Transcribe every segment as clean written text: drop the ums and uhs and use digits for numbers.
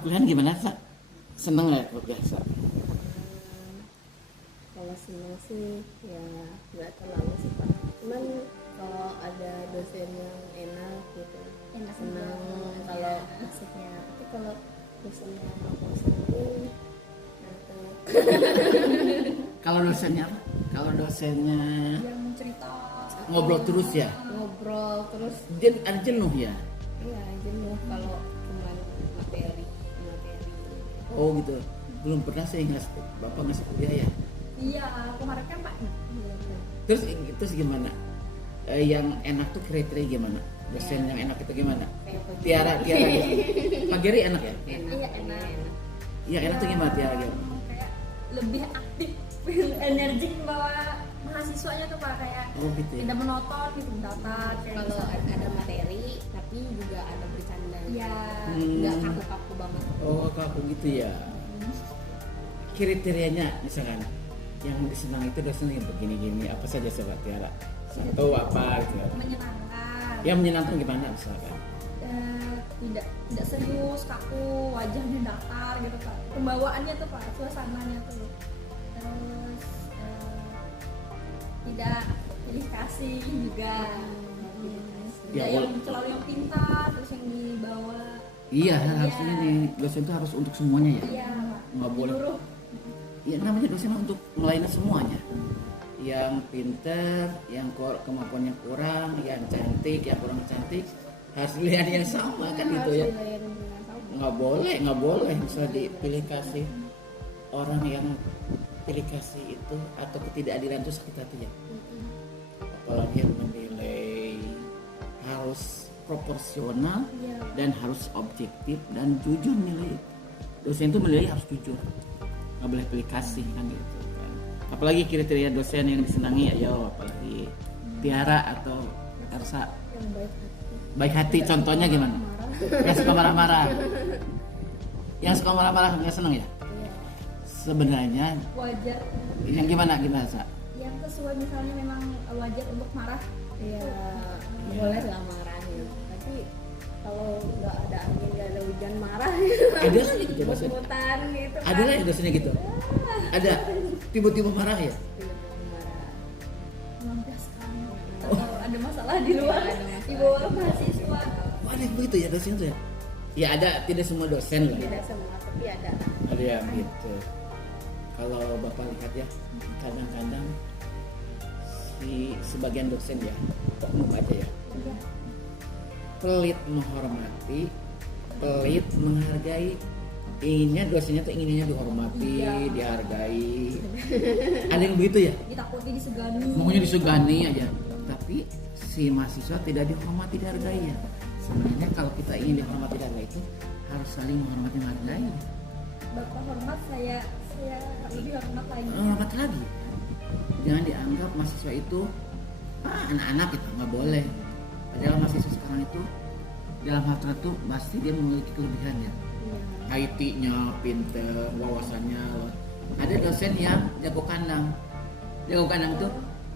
perkuliahan gimana Sa? Seneng nggak biasa? Kalau senang sih ya nggak terlalu sih Pak. Cuman kalau ada dosen yang enak gitu, Enak senang juga. kalau maksudnya. Tapi kalau dosennya bosenin, ngantuk. Kalau dosennya apa? Kalau dosennya Yang cerita ngobrol terus ya? Ngobrol terus, Ada jenuh ya? iya jenuh kalau cuman materi. Oh gitu. Belum pernah saya bapak ngasih kuliah ya. Iya, kemarin kan Pak. Terus gimana? Yang enak tuh kriteria gimana? Dosen yang enak itu gimana? Kayak Pak Tiara gitu. Pak Giri enak ya? enak, Iya, enak. Yang enak tuh gimana Tiara gitu? Kayak lebih aktif, energik bawa mahasiswanya tuh Pak, kayak Oh gitu ya. tidak monoton gitu, datar kayak Kalau bisa. ada materi tapi juga ada bercanda. Iya. Nggak kaku-kaku banget. Oh aku gitu ya. Kriterianya misalkan yang disenang itu dosen yang begini-gini apa saja coba Tiara? Satu apa gitu? Menyenangkan. Yang menyenangkan gimana misalkan? Tidak serius, kaku, wajahnya datar gitu Pak. Pembawaannya tuh Pak, suasananya tuh. Terus tidak pilih kasih juga. Ya, Tidak yang selalu yang pintar, terus yang dibawa. Iya harusnya nih dosen itu harus untuk semuanya ya. Iya Pak. Nggak boleh. Menyeluruh. Ya namanya dosen untuk melayani semuanya. Yang pinter, yang kemampuannya kurang, yang cantik, yang kurang cantik harus dilihat yang sama kan gitu ya. Nggak boleh misalnya dipilih kasih orang yang pilih kasih itu atau ketidakadilan itu sakit hati ya. Apalagi yang menilai harus proporsional Iya. dan harus objektif dan jujur nilai. Dosen itu menilai harus jujur, nggak boleh pilih kasih kan gitu kan. Apalagi kriteria dosen yang disenangi, ayo apalagi Tiara atau Ersa. Yang baik hati. Baik hati contohnya gimana? Yang suka marah-marah. Yang suka marah-marah nggak seneng ya? Iya. Sebenarnya Wajar. yang gimana Sa? Yang sesuai misalnya memang wajar untuk marah. Iya, boleh lah marahin. Tapi kalau nggak ada angin, nggak ada hujan marah. Ada lah gitu dosen. Mut-mutan gitu. Ada lah dosennya gitu. Ada tiba-tiba marah ya? Tiba-tiba marah. Melampiaskan atau ada masalah di luar, Iya, ada masalah. di bawah mahasiswa. Wah, ada yang begitu ya dosen tuh ya? Ya ada, tidak semua dosen lah. Tidak semua, tapi ada. Ada yang gitu. Kalau Bapak lihat ya, kadang-kadang si sebagian dosen ya, oknum aja ya, Iya. pelit menghormati, pelit menghargai. Inginnya dosennya tuh inginnya dihormati, Iya. dihargai. Ada yang begitu ya? Ditakuti, disegani. Maunya disegani aja. Tapi si mahasiswa tidak dihormati, dihargai ya. Sebenarnya kalau kita ingin dihormati, dihargai itu harus saling menghormati, menghargai. Bapak hormat, saya lebih hormat lagi. Hormat lagi. Jangan dianggap mahasiswa itu anak-anak itu nggak boleh. Padahal mahasiswa sekarang itu dalam hal tertentu pasti dia memiliki kelebihan ya. IT-nya pinter, wawasannya. Ada dosen yang jago kandang. Jago kandang tuh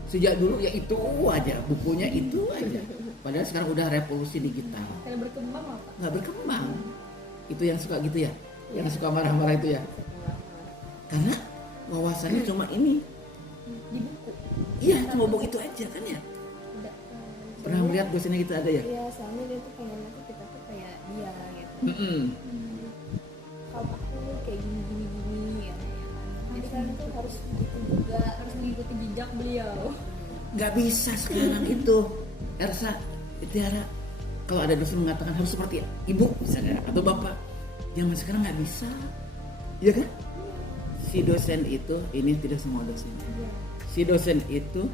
sejak dulu ya itu aja, bukunya itu aja. Padahal sekarang udah revolusi digital. Kayak berkembang lah Pak. Nggak berkembang. Itu yang suka gitu ya, yang suka marah-marah itu ya. Karena wawasannya cuma ini. Di buku. Iya, cuma buku itu aja kan ya. Tidak. Pernah melihat dosennya gitu ada ya? Iya, soalnya dia tuh pengennya tuh kita tuh kayak dia gitu. Kalau aku kayak gini ya. Jadi kan itu harus gitu juga. Harus mengikuti jejak beliau. Nggak bisa sekarang itu. Ersa, Tiara, kalau ada dosen mengatakan harus seperti ibu misalnya atau bapak, zaman sekarang nggak bisa, iya kan? Si dosen itu, ini tidak semua dosen. Si dosen itu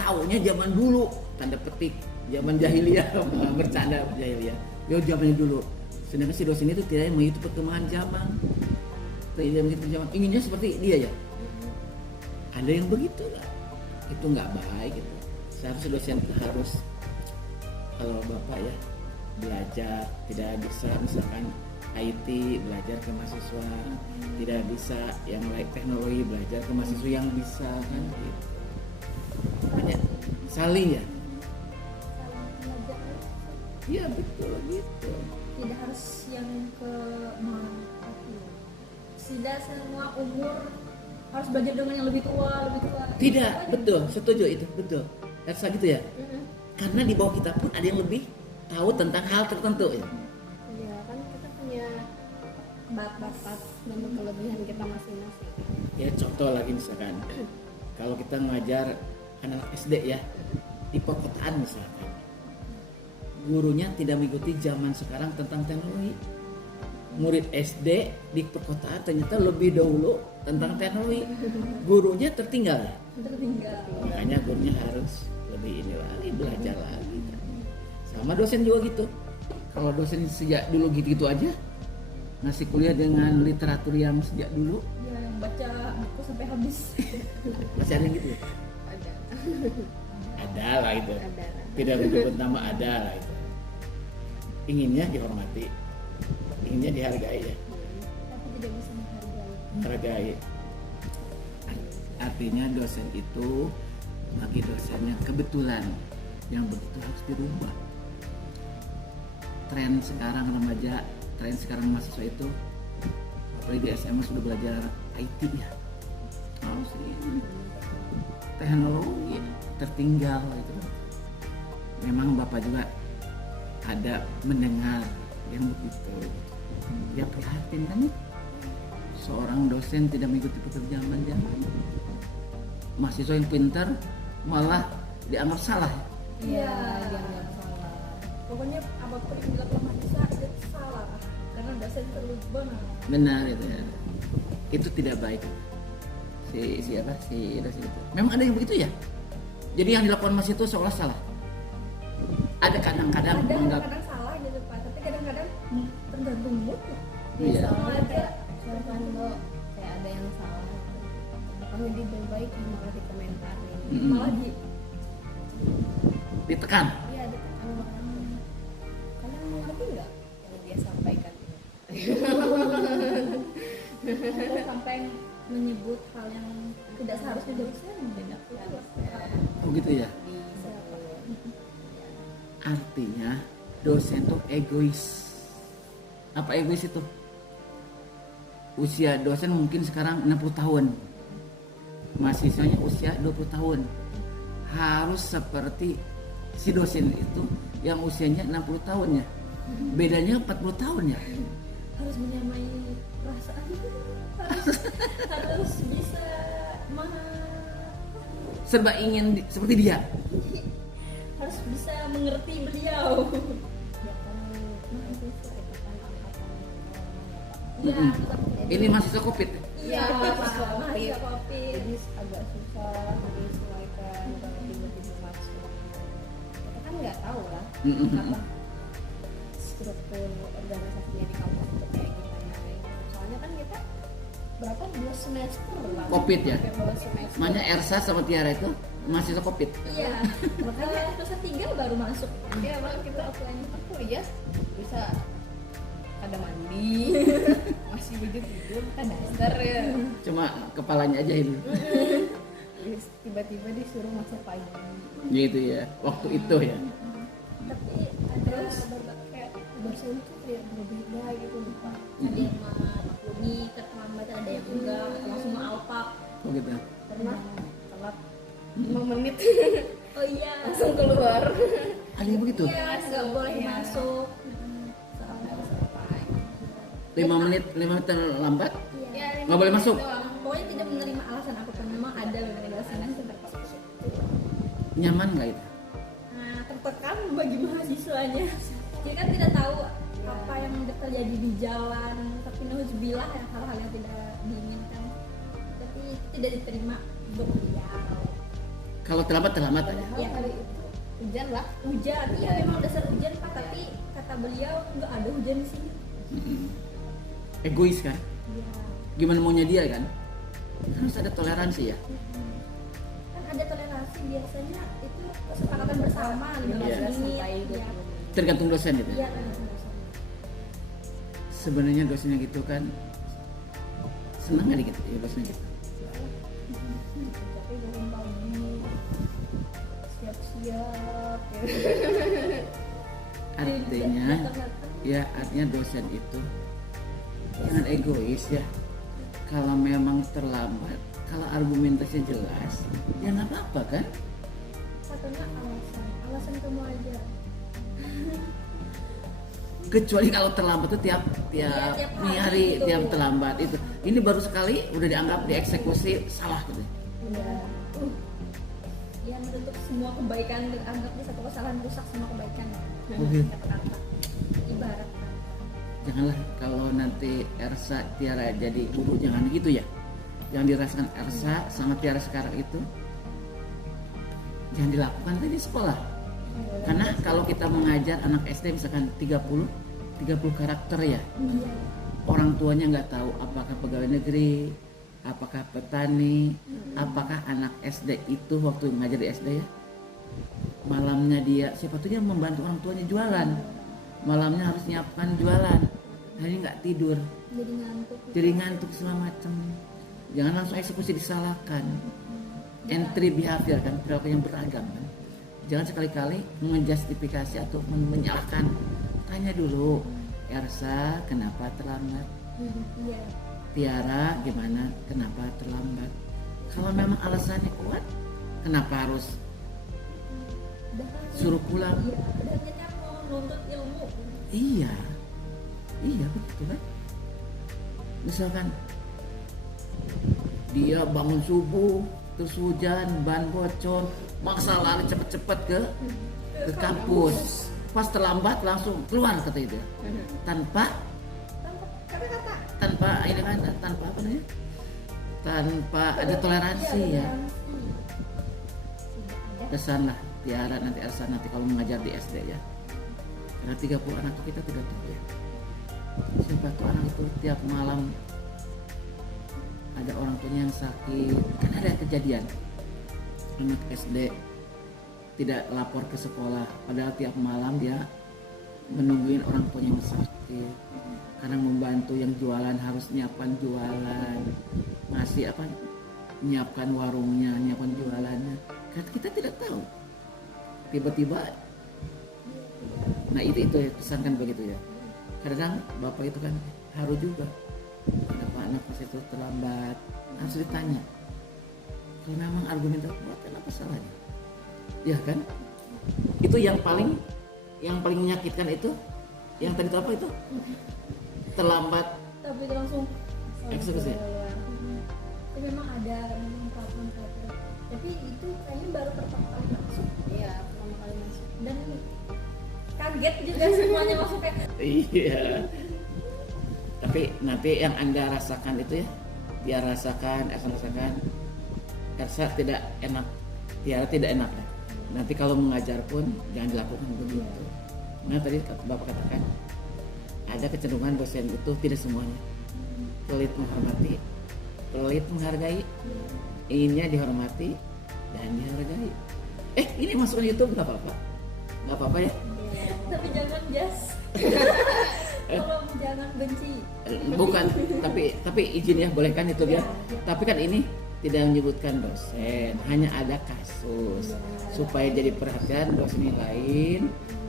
taunya zaman dulu, tanda petik, zaman jahiliyah, bercanda jahiliyah. Yo zamannya dulu. Sedangkan si dosen itu tidak mengikuti perkembangan zaman. Tidak mengikuti zaman. Inginnya seperti dia ya. Ada yang begitu lah. Itu nggak baik gitu. Seharusnya dosen harus, kalau bapak ya belajar, tidak bisa misalkan IT belajar ke mahasiswa, tidak bisa yang lain teknologi belajar ke mahasiswa yang bisa kan gitu. Banyak saling ya. Saling belajar. Iya betul gitu. tidak harus yang ke mana, tidak semua umur harus belajar dengan yang lebih tua. Tidak, betul, setuju itu, betul. Ersa gitu ya. Karena di bawah kita pun ada yang lebih tahu tentang hal tertentu ya. Iya kan kita punya batas dan kelebihan kita masing-masing. Ya contoh lagi misalkan, kalau kita ngajar anak-anak SD ya di perkotaan misalkan, gurunya tidak mengikuti zaman sekarang tentang teknologi. Murid SD di perkotaan ternyata lebih dahulu tentang teknologi, gurunya tertinggal. Makanya gurunya harus lebih ini lagi, belajar lagi. Sama dosen juga gitu. Kalau dosen sejak dulu gitu aja ngasih kuliah dengan literatur yang sejak dulu, ya yang baca buku sampai habis. masih ada yang gitu. Ada. Ada lah itu. Ada. Tidak menyebut nama, ada lah itu. Inginnya dihormati, inginnya dihargai ya. Tapi tidak bisa menghargai. Hargai. Artinya dosen itu bagi dosennya kebetulan yang begitu harus dirubah. Tren sekarang remaja, tren sekarang mahasiswa itu apalagi di SMA sudah belajar IT ya. Harus ini teknologi tertinggal itu. Memang Bapak juga ada mendengar yang begitu. Ya prihatin kan ya? Seorang dosen tidak mengikuti pekerjaan zaman. Mahasiswa yang pintar malah dianggap salah. Iya, dianggap salah. pokoknya apapun yang dilakukan mahasiswa itu salah karena dosen terlalu benar. Benar itu ya. Itu tidak baik. Siapa si dosen itu. Memang ada yang begitu ya. Jadi yang dilakukan mahasiswa itu seolah salah. Ada kadang-kadang menganggap Kadang salah gitu Pak, tapi kadang-kadang tergantung mood. Iya. Sama aja. Kayak misalkan lo kayak ada yang salah, kamu lebih baik malah dikomentarin. Malah ditekan. Iya ditekan orang. Kalian mengerti nggak yang dia sampaikan? ada sampai menyebut hal yang tidak seharusnya dosen Tidak harus Oh gitu ya. bisa. Artinya dosen tuh egois. Apa egois itu? Usia dosen mungkin sekarang 60 tahun. Mahasiswanya usia 20 tahun. Harus seperti si dosen itu yang usianya 60 tahun ya. Bedanya 40 tahun ya. harus menyamai perasaan harus bisa Serba ingin seperti dia. harus bisa mengerti beliau. Ya kan mahasiswa itu kan angkatan Iya, Mm-mm. tetap- Ini mahasiswa Covid. Iya, mahasiswa Pak. COVID. Mahasiswa COVID. jadi agak susah menyesuaikan kalau tiba-tiba masuk. Kita kan nggak tahu lah Mm-mm. apa struktur organisasinya di kampus itu kayak gimana. Soalnya kan kita berapa 2 semester lah. Covid ya? Hampir 2 semester. Makanya Ersa sama Tiara itu mahasiswa Covid. Iya, makanya semester 3 baru masuk. Iya, malah kita offline kuliah bisa ada mandi, masih begitu tidur, kan dasar ya. Cuma kepalanya aja ini. Terus tiba-tiba disuruh masuk pagi. Gitu ya. Waktu itu ya. Tapi Terus kayak dosen tuh kayak berbeda gitu lupa. ada yang maklumi terlambat, ada yang enggak, langsung alpak. Oh gitu. Pernah telat 5 menit Oh iya, langsung keluar. Ada yang begitu? iya nggak boleh Iya. masuk. Sampai. 5 menit terlambat Iya. nggak boleh masuk. Pokoknya tidak menerima alasan apapun. Memang ada memang dosen yang seperti itu. Nyaman nggak itu? Nah, tertekan bagi mahasiswanya. Dia kan tidak tahu apa yang terjadi di jalan, tapi nauzubillah ya, hal-hal yang tidak diinginkan. Tapi tidak diterima untuk beliau. Kalau terlambat aja. Padahal Iya. hari itu hujan lah. Hujan, iya memang dasar hujan Pak, tapi kata beliau nggak ada hujan di sini. Egois kan? Iya. Gimana maunya dia kan? Harus ada toleransi ya. Kan ada toleransi biasanya itu kesepakatan bersama 15 Iya, menit. sampai Iya. 20 Tergantung dosen itu. Iya, tergantung dosen. Sebenarnya dosennya gitu kan senang nggak dikit ya dosennya gitu. tapi bangun pagi siap-siap ya. Artinya Ya artinya dosen itu jangan egois ya. Kalau memang terlambat, kalau argumentasinya jelas, ya nggak apa-apa kan? Satunya alasan kamu aja. Kecuali kalau terlambat itu tiap tiap hari hari gitu. tiap terlambat itu. Ini baru sekali udah dianggap dieksekusi salah gitu. Iya. Yang menutup semua kebaikan, dianggap di satu kesalahan rusak semua kebaikan. Oke. Kata-kata ibarat. Janganlah kalau nanti Ersa Tiara jadi guru, jangan gitu ya. Yang dirasakan Ersa sama Tiara sekarang itu jangan dilakukan di sekolah. Karena kalau kita mengajar anak SD misalkan 30 karakter ya, Iya. orang tuanya nggak tahu apakah pegawai negeri, apakah petani, apakah anak SD itu waktu ngajar di SD ya, malamnya dia siapa tuh dia membantu orang tuanya jualan, malamnya harus nyiapkan jualan, hari nggak tidur, Jadi ngantuk. ngantuk segala macem. Jangan langsung eksekusi, disalahkan. Entry behavior kan, perilaku yang beragam kan. Jangan sekali-kali menjustifikasi atau menyalahkan. Tanya dulu, Ersa kenapa terlambat? Iya. Tiara gimana, kenapa terlambat? Kalau memang alasannya kuat, kenapa harus suruh pulang? Iya, padahal kan mau nuntut ilmu. Iya betul kan. Misalkan dia bangun subuh terus hujan, ban bocor, maksa lari cepet-cepet ke kampus. Pas terlambat langsung keluar kata itu, tanpa ini kan, tanpa apa namanya, tanpa ada toleransi ya. Pesanlah Tiara nanti, Ersa nanti kalau mengajar di SD ya, karena 30 anak kita tidak tahu ya, siapa tuh anak itu tiap malam ada orang tuanya yang sakit. Kan ada kejadian anak SD tidak lapor ke sekolah, padahal tiap malam dia menungguin orang tuanya yang sakit. Karena membantu yang jualan harus nyiapkan jualan, ngasih apa, nyiapkan warungnya, nyiapkan jualannya. Kan kita tidak tahu, tiba-tiba. Nah itu pesan kan begitu ya. Kadang bapak itu kan haru juga, kenapa anak itu terlambat, harus ditanya. Kalau memang argumentasi kuat, kenapa salahnya? Ya kan? Itu yang paling menyakitkan itu, yang tadi itu apa itu? Terlambat Tapi itu langsung eksekusi. Tapi memang ada peraturan. Tapi itu kayaknya baru pertama kali masuk. Iya, pertama kali masuk. Dan kaget juga semuanya masuk kayak Iya. Tapi nanti yang Anda rasakan itu ya, dia rasakan, Ersa rasakan, Ersa tidak enak, Tiara tidak enak ya. Nanti kalau mengajar pun jangan dilakukan begitu. Nah tadi Bapak katakan ada kecenderungan dosen itu tidak semuanya pelit menghormati, pelit menghargai, inginnya dihormati dan dihargai. Ini masukin YouTube nggak apa-apa, nggak apa-apa ya. tapi jangan jas. Tolong jangan benci. Bukan, tapi izin ya, boleh kan itu dia. Tapi kan ini tidak menyebutkan dosen, hanya ada kasus supaya jadi perhatian dosen yang lain.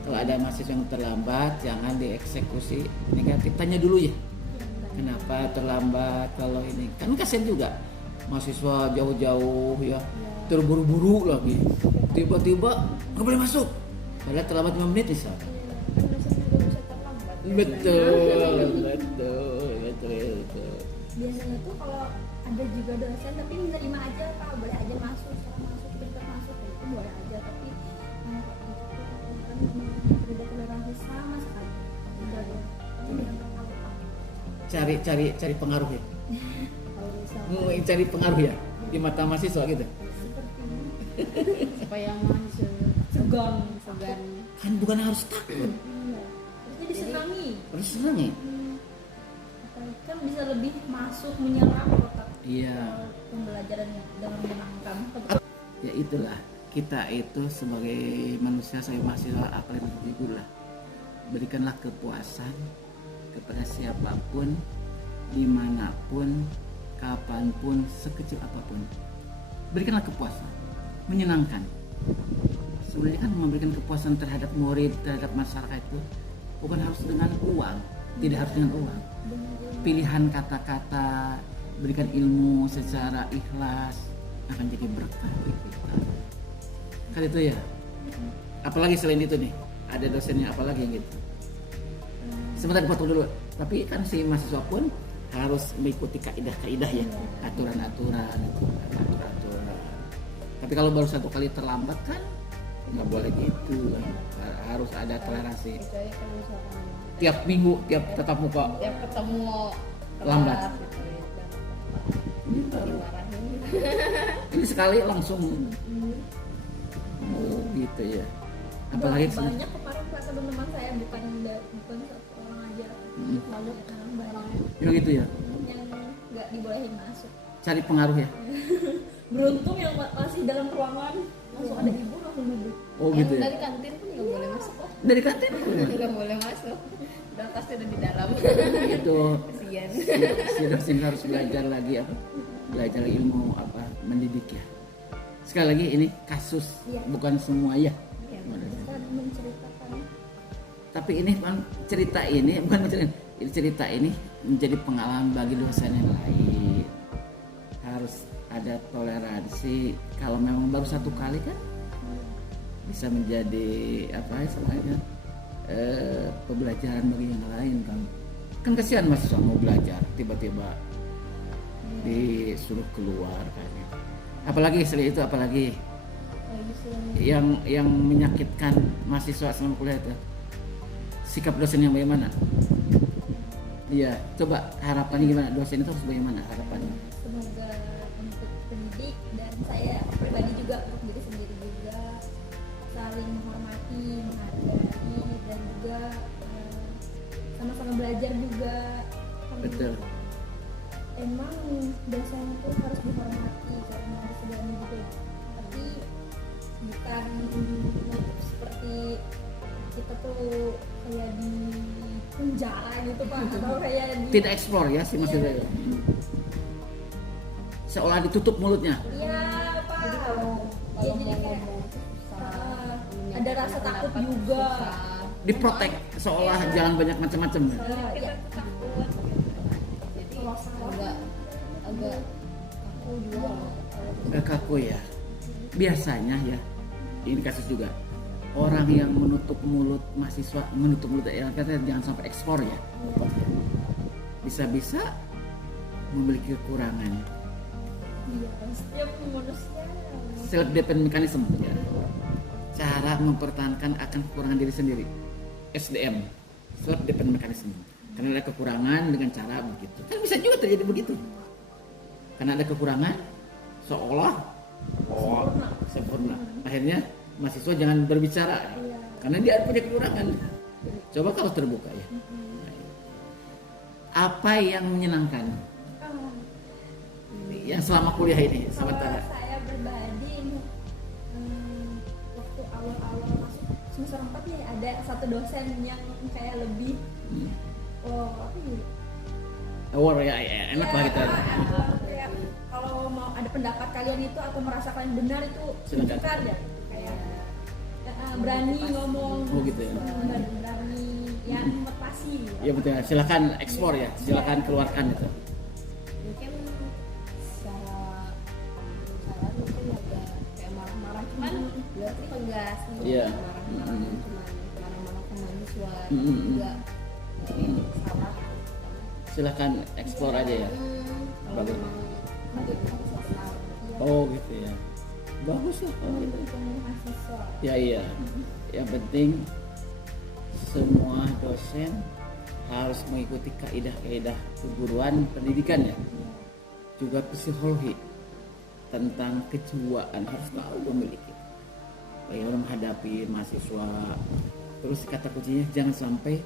Kalau ada mahasiswa yang terlambat, jangan dieksekusi negatif. Tanya dulu ya, kenapa terlambat? Kalau ini kan kasihan juga, mahasiswa jauh-jauh ya, terburu-buru lagi, tiba-tiba nggak boleh masuk, padahal terlambat 5 menit misalnya. Betul. Biasanya tuh kalau ada juga dosen tapi menerima aja, Pak, boleh aja masuk, kita masuk itu boleh aja, tapi kan beda toleransi sama sekali. Cari pengaruh ya. Kalau misalnya Cari pengaruh ya di mata mahasiswa gitu. supaya mahasiswa Segan. Kan bukan harus takut, Harusnya disenangi. harus senang. Kan bisa lebih masuk menyerap otak. Iya. Pembelajaran dengan menyenangkan. Ya itulah, kita itu sebagai manusia, saya mahasiswa apalagi guru lah, berikanlah kepuasan kepada siapapun, dimanapun, kapanpun, sekecil apapun. Berikanlah kepuasan, menyenangkan. Sebenarnya kan memberikan kepuasan terhadap murid, terhadap masyarakat itu bukan harus dengan uang, tidak harus dengan uang. Pilihan kata-kata, berikan ilmu secara ikhlas akan jadi berkah bagi kita. Kan itu ya. Apalagi selain itu nih, ada dosennya apalagi yang gitu. Sebentar dipotong dulu. Tapi kan si mahasiswa pun harus mengikuti kaidah-kaidah ya, aturan-aturan. Tapi kalau baru satu kali terlambat kan nggak boleh gitu. Harus ada toleransi. Kecuali kalau misalkan Tiap minggu, tiap tetap muka tiap ketemu lambat. telat gitu ya, dimarahin. Ini sekali langsung. Oh gitu ya. Apalagi banyak kemarin Pak teman-teman saya bukan satu orang aja, banyak ya gitu ya. yang nggak dibolehin masuk. Cari pengaruh ya. Beruntung yang masih dalam ruangan langsung ada ibu langsung duduk. Oh gitu ya. Dari kantin pun nggak boleh masuk kok. Dari kantin Nggak boleh masuk. Udah pasti udah di dalam. itu Kasian. si dosen harus belajar lagi apa? Belajar ilmu apa? Mendidik ya. Sekali lagi ini kasus, Iya. bukan semua ya. Ya, Kita menceritakan Tapi ini kan cerita ini bukan cerita ini menjadi pengalaman bagi dosen yang lain. Harus ada toleransi. Kalau memang baru satu kali kan bisa menjadi apa istilahnya pembelajaran bagi yang lain kan. Kan kasihan mahasiswa mau belajar tiba-tiba disuruh keluar kan. Apalagi selain itu apalagi yang menyakitkan mahasiswa selama kuliah itu sikap dosen yang bagaimana? Iya, coba harapannya gimana? Dosen itu harus bagaimana harapannya? semoga untuk pendidik dan saya pribadi juga untuk diri sendiri juga saling menghormati, menghargai dan juga sama-sama belajar juga. Betul. Emang dosen itu harus dihormati karena disegani juga, tapi bukan seperti kita tuh kayak di penjara gitu Pak, atau kayak di Tidak eksplor ya si mahasiswa. Seolah ditutup mulutnya. iya Pak. Jadi kalau Ya, jadi kayak ada rasa takut juga. Diprotek seolah jangan banyak macam-macam. Ya, Jadi agak kaku juga. Kaku ya. Biasanya ya, ini kasus juga. Orang yang menutup mulut mahasiswa, menutup mulut yang katanya jangan sampai ekspor ya. Bisa-bisa memiliki kekurangan. iya, setiap manusia Self defense mechanism ya. Cara mempertahankan akan kekurangan diri sendiri. SDM, self defense mechanism. Karena ada kekurangan dengan cara begitu. Kan bisa juga terjadi begitu. Karena ada kekurangan seolah sempurna. Akhirnya mahasiswa jangan berbicara karena dia punya kekurangan. Coba kalau terbuka ya. Apa yang menyenangkan yang selama kuliah ini kalau sementara? saya pribadi waktu awal-awal masuk semester 4 nih ada satu dosen yang kayak lebih apa ya? Aware ya, enak lah kita. Kayak kalau mau ada pendapat kalian itu atau merasa kalian benar itu Silakan. tunjukkan ya. Kayak berani ngomong. Oh gitu ya. Berani ya motivasi. Ya betul. Silakan ekspor ya. Silakan keluarkan itu. Mungkin secara mungkin agak kayak marah-marah cuman berarti tegas nih. Iya. Marah-marah cuman marah-marah ke mahasiswa Mm-mm. juga salah. Silakan eksplor aja ya. Kalau Bagus. memang mahasiswa benar. Oh gitu ya. Bagus lah kalau gitu. Mahasiswa. Ya iya. Yang penting semua dosen harus mengikuti kaidah-kaidah keguruan pendidikan ya. Juga psikologi tentang kejiwaan harus tahu memiliki. Bagaimana menghadapi mahasiswa. Terus kata kuncinya jangan sampai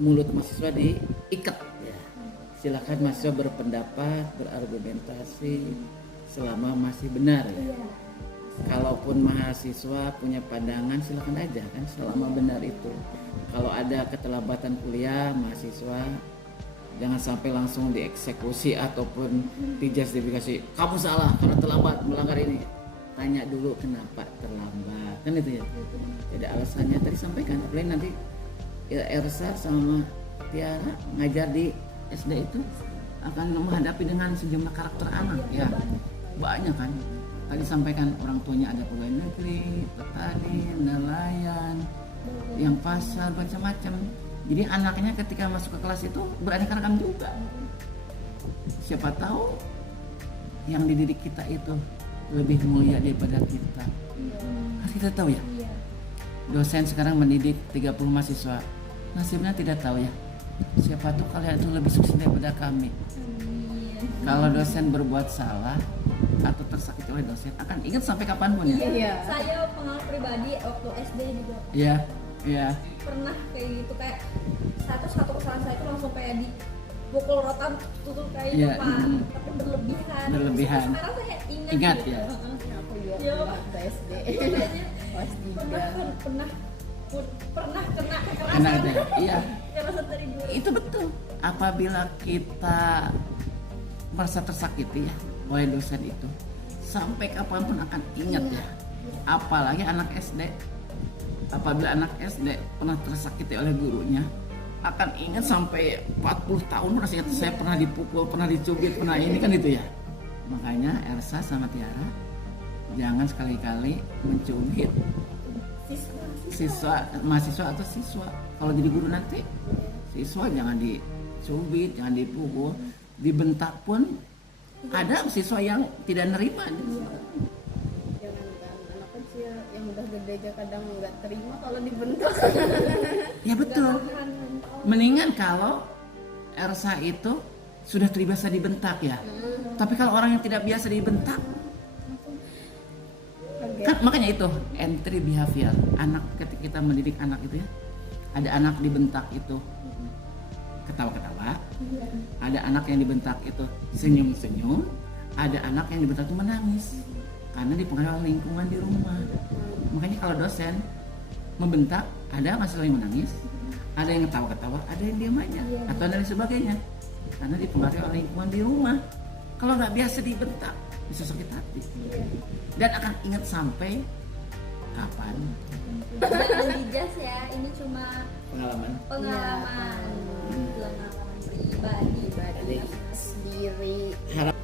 mulut mahasiswa diikat ya. Silakan mahasiswa berpendapat, berargumentasi selama masih benar ya. Kalaupun mahasiswa punya pandangan silakan aja kan selama benar itu. Kalau ada keterlambatan kuliah mahasiswa jangan sampai langsung dieksekusi ataupun dijustifikasi kamu salah karena terlambat melanggar ini. tanya dulu kenapa terlambat, kan itu ya. Tidak alasannya tadi sampaikan, apalagi nanti ya, Ersa sama Tiara ngajar di SD itu akan menghadapi dengan sejumlah karakter anak ya, banyak kan. Tadi sampaikan orang tuanya ada pegawai negeri, petani, nelayan, yang pasar, macam-macam. Jadi anaknya ketika masuk ke kelas itu beraneka ragam juga. Siapa tahu yang dididik kita itu lebih mulia daripada kita. Kan kita tahu ya. Dosen sekarang mendidik 30 mahasiswa. Nasibnya tidak tahu ya. Siapa tahu kalian itu lebih sukses daripada kami. Kalau dosen berbuat salah atau tersakiti oleh dosen akan ingat sampai kapanpun ya. Iya. Saya pengalaman pribadi waktu SD juga Iya, iya. pernah kayak gitu, kayak satu kesalahan saya itu langsung kayak dipukul rotan tutup kayak Iya, gitu Pak, tapi berlebihan. Berlebihan. Sekarang saya Ingat gitu. ya. Aku juga Iya. pernah SD Makanya kelas 3. pernah kena Enak kekerasan. deh. Iya. Kekerasan dari guru. Itu betul. Apabila kita merasa tersakiti ya oleh dosen itu, sampai kapanpun akan ingat ya. Apalagi anak SD. Apabila anak SD pernah tersakiti oleh gurunya, akan ingat sampai 40 tahun merasa ingat saya pernah dipukul, pernah dicubit, pernah ini kan itu ya. Makanya Ersa sama Tiara jangan sekali-kali mencubit mahasiswa atau siswa. Kalau jadi guru nanti siswa jangan dicubit, jangan dipukul, dibentak pun ada siswa yang tidak nerima. Jangankan anak kecil yang udah gede aja kadang nggak terima kalau dibentak. Ya betul. Mendingan kalau Ersa itu sudah terbiasa dibentak ya. Tapi kalau orang yang tidak biasa dibentak, kan makanya itu entry behavior. Anak ketika kita mendidik anak itu ya, ada anak dibentak itu ketawa-ketawa, ada anak yang dibentak itu senyum-senyum, ada anak yang dibentak itu menangis karena dipengaruhi oleh lingkungan di rumah. Makanya kalau dosen membentak, ada mahasiswa yang menangis, ada yang ketawa-ketawa, ada yang diam aja atau dan sebagainya karena dipengaruhi oleh lingkungan di rumah. Kalau nggak biasa dibentak bisa sakit hati dan akan ingat sampai kapan. Jangan dijudge ya, ini cuma Pengalaman. pengalaman pribadi. Sendiri Harap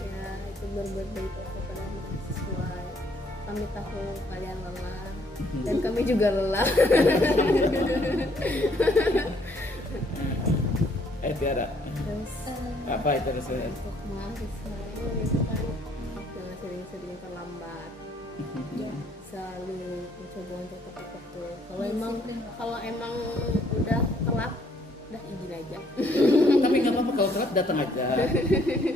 ya itu berbuat baik kepada mahasiswa. Kami tahu kalian lelah dan kami juga lelah. Tiara, Terus apa itu rasanya? untuk mahasiswa itu kan jangan sering-sering terlambat. Selalu mencoba untuk tepat waktu. Kalau emang udah telat, udah izin aja. Tapi nggak apa-apa kalau telat datang aja.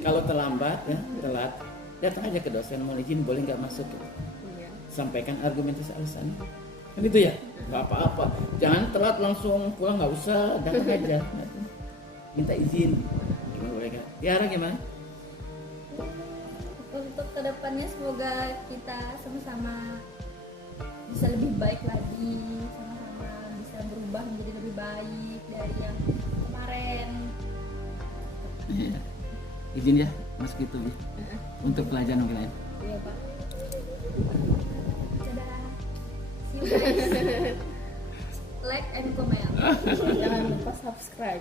Kalau terlambat ya telat datang aja ke dosen, mau izin boleh nggak masuk. Iya. Sampaikan argumentasi alasannya. Kan itu ya, nggak apa-apa. Jangan telat langsung pulang, nggak usah, datang aja. Minta izin. Gimana boleh nggak? Tiara gimana? Untuk kedepannya semoga kita sama-sama bisa lebih baik lagi, sama-sama bisa berubah menjadi lebih baik dari yang kemarin. Iya. Izin ya, masuk itu ya. Untuk pelajaran yang lain. Iya Pak. Dadah. See you guys. Like and comment. Jangan lupa subscribe.